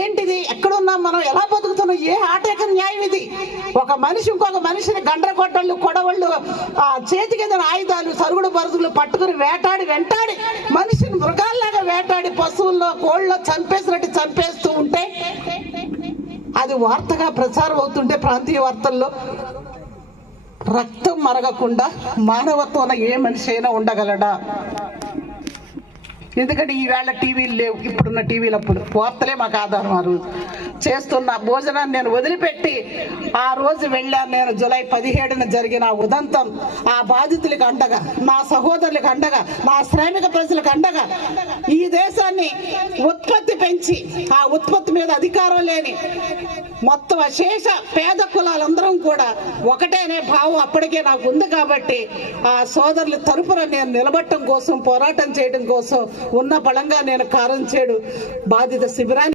ఏంటిది? ఎక్కడున్నాం మనం? ఎలా బతుకుతున్నాం? ఏ ఆటేక న్యాయం ఇది? ఒక మనిషి ఇంకొక మనిషిని గండ్రగొట్టళ్ళు, కొడవళ్ళు, చేతికి ఏదైనా ఆయుధాలు, సరుగుడు బరుదులు పట్టుకుని వెంటాడి మనిషిని మృగాల్లాగా వేటాడి పశువుల్లో, కోళ్ళలో చంపేసినట్టు చంపేస్తూ ఉంటే అది వార్తగా ప్రచారం అవుతుంటే ప్రాంతీయ వార్తల్లో రక్తం మరగకుండా మానవత్వం ఏ మనిషి అయినా ఉండగలడా? ఎందుకంటే ఈవేళ టీవీలు లేవు. ఇప్పుడున్న టీవీలప్పుడు వార్తలే మాకు ఆధారం. ఆ రోజు చేస్తున్న భోజనాన్ని నేను వదిలిపెట్టి ఆ రోజు వెళ్ళాను. నేను జూలై 17న జరిగిన ఉదంతం ఆ బాధితులకు అండగా, నా సహోదరులకు అండగా, నా శ్రామిక ప్రజలకు అండగా, ఈ దేశాన్ని ఉత్పత్తి పెంచి ఆ ఉత్పత్తి మీద అధికారం లేని మొత్తం అశేష పేద కులాలందరం కూడా ఒకటేనే భావం అప్పటికే నాకు ఉంది. కాబట్టి ఆ సోదరుల తరపున నేను నిలబడటం కోసం, పోరాటం చేయడం కోసం ఉన్న బలంగా నేను కారంచేడు బాధిత శిబిరాన్ని